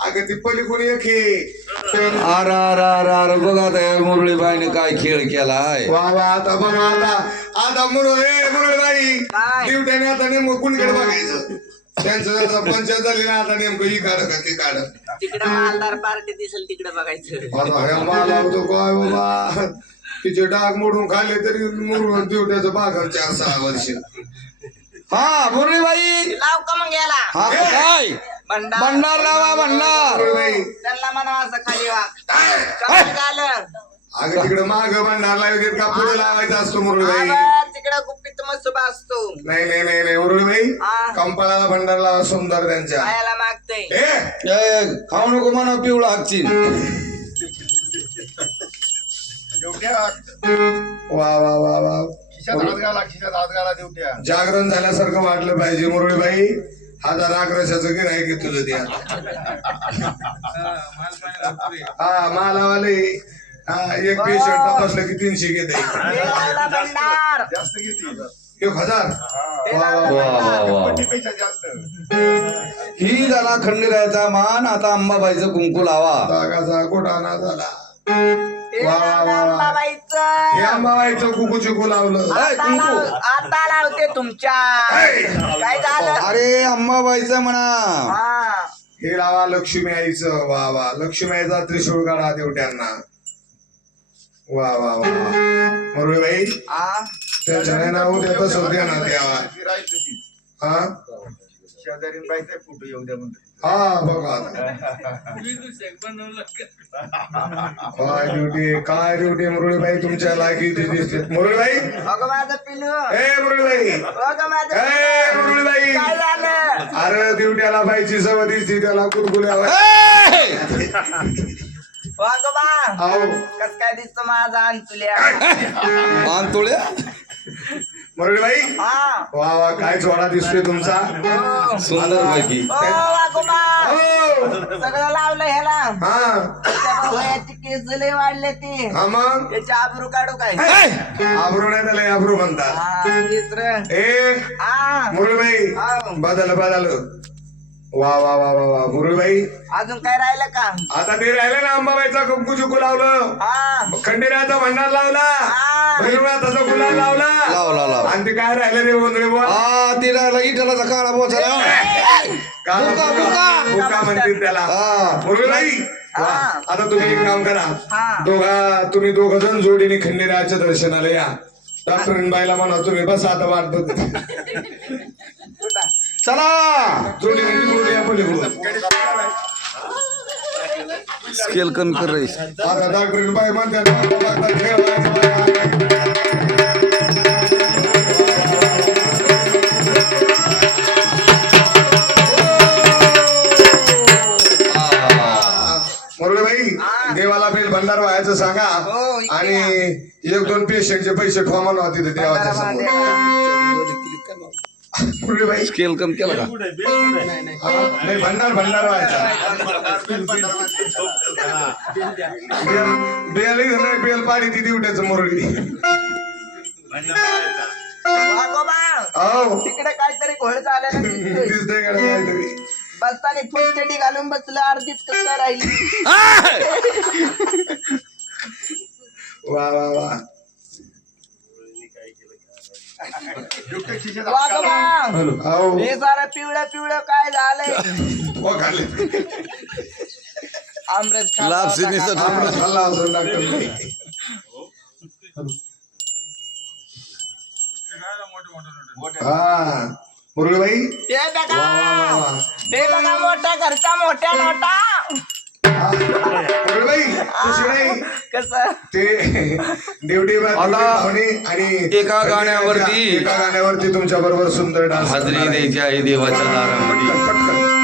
अगं ती पलीकडून एक हे अरे अरे अरे अरे बघ आता या मुरळीबाईने काय खेळ वा वा आता बघा आता. आता मुरळ मुरळीबाई. काय? दिवट्याने आता नेमकं कुणीकडे बघायचं? त्यांचं जर पंचायत झाली ना आता नेमकं ही काढ का ते काढ. तिकडे मालदार पार्टी दिसेल तिकडे बघायचं. आता ह्या माला होतो काय बाबा? तिचे डाग मोडून खाल्ले तरी मुरळ दिवट्याचं बाजार चार सहा वर्ष. हा मुरळीबाई. लाव का मग याला? हा काय? भंडार. लावा भंडार. त्यांना म्हणा असं खाली वा. काय? झालं अगं तिकडे माग भंडार लावायचे का? पुढे लावायचा असतो मुरळीबाई तिकडे गुप्पित मस्त असतो नाही नाही नाही नाही मुरळीबाई हा. कंपाळाला भंडार लावा सुंदर त्यांच्या. खायला मागते ए ए, खाऊ नको म्हणा पिवळा हाकची वा वा वा वा. जागरण झाल्यासारखं वाटलं पाहिजे मुरळीबाई हजार आग्रशाचं गिराय की तुझं ते आता. हा मालावाले. हा एक पेशंट तपासलं की तीनशे घेते हे एक हजार? हे वा, वा, लावला वा वा भंडार. वा. ही झाला खंडेरायाचा मान आता अंबाबाईचं कुंकू लावा. गोटाना झाला. वा, वा. हे अंबाबाईचं कुकू चिकू लावलं. आता कुंकू. लाव- आता लावते तुमच्या! काय झालं? अरे अंबाबाईचं म्हणा. हा. हे लावा लक्ष्मी आईचं. वा वा. लक्ष्मी आईचा त्रिशूळ काढा देवट्यांना. वा वा वा वा. मुरळीबाई हा त्यांच्या नाही तसं द्या ना द्यावा हा? शेजारी बाईचा फोटो येऊ द्या म्हणतो हा बघा. काय ड्युटी काय ड्युटी मुरळीबाई? तुमच्या लायकी दिसते मुरळीबाई? अगं माझं पिलू ए मुरळीबाई. अगं माझं ए पिलू. मुरळीबाई काय झालं? अरे दिवट्याला बाईची सवय दिसते त्याला कुरकुल्यावर ए! अगं बा आओ कस काय दिसतो माझा अंतुल्या? मान तोळ्या मुरळीबाई हा. वा वा काय जोडा दिसतोय तुमचा. सुंदर पैकी. हो. सगळं लावलं ह्याला. हा. त्याच्या वयाची केस लय वाढले ते. हा मग? त्याचे आबरू काढू काय? आबरू नाही त्याला आबरू म्हणतात. हा. ए हा. मुरळीबाई हा. बदल बदल. वा वा वा वा वा. मुरळीबाई अजून काय राहिलं का? आता ते राहिलं ना अंबाबाईचा कुंकू चुकू लावलं. हा. खंडेराचा भंडार लावला. गुलाल लावला. लावला लावला आणि ते काय राहिलं रे बुवा हा इटलाचा काळा पोचाला काला बुका, बुका. बुका. बुका म्हणतील त्याला. हा. मुरळीबाई वा. हा. आता तुम्ही एक काम करा. हा. दोघा तुम्ही दोघ जण जोडीने खंडेराच्या दर्शनाला या. डॉक्टरीन बाईला म्हणा तुम्ही बस आता वाट बघ. चला. जोडीने या पलीकडून स्केल कमी कर रे आता डॉक्टरीन बाई म्हणतात "बाबा, बघता खेळ व्हायचा बाई." मुरळीबाई देवाला बेल भंडार व्हायचं सांगा. हो, आणि एक दोन पेशंटचे पैसे ठेवा म्हणा तिथे देवाच्या समोर. मुरळीबाई स्केल कमी केला का? नाही भंडार भंडार व्हायचा. बेल बेल नाही बेल पाडी ती दिवट्याचं मुरळी हो. तिकडे काहीतरी घोळ झालेला दिसतोय. काहीतरी? बसताना फुल चडी घालून बसलं अर्धीच कसं काय राहिली? वा वा वा. वागोबा हो हे सारं पिवळं पिवळं काय झालंय? हो खाल्ले. आमरस खाल्ला होता खाल्ला असेल डॉक्टर. हा. मुरळीबाई? ते बघा. ते बघा मोठा घरचा मोठ्या नोटा. मुरळीबाई दुसरी नाही कस? ते देवडी आता आणि एका गाण्यावरती- एका गाण्यावरती तुमच्या बरोबर सुंदर डान्स हाजरी द्यायची आहे देवाच्या दारामध्ये. पटकन.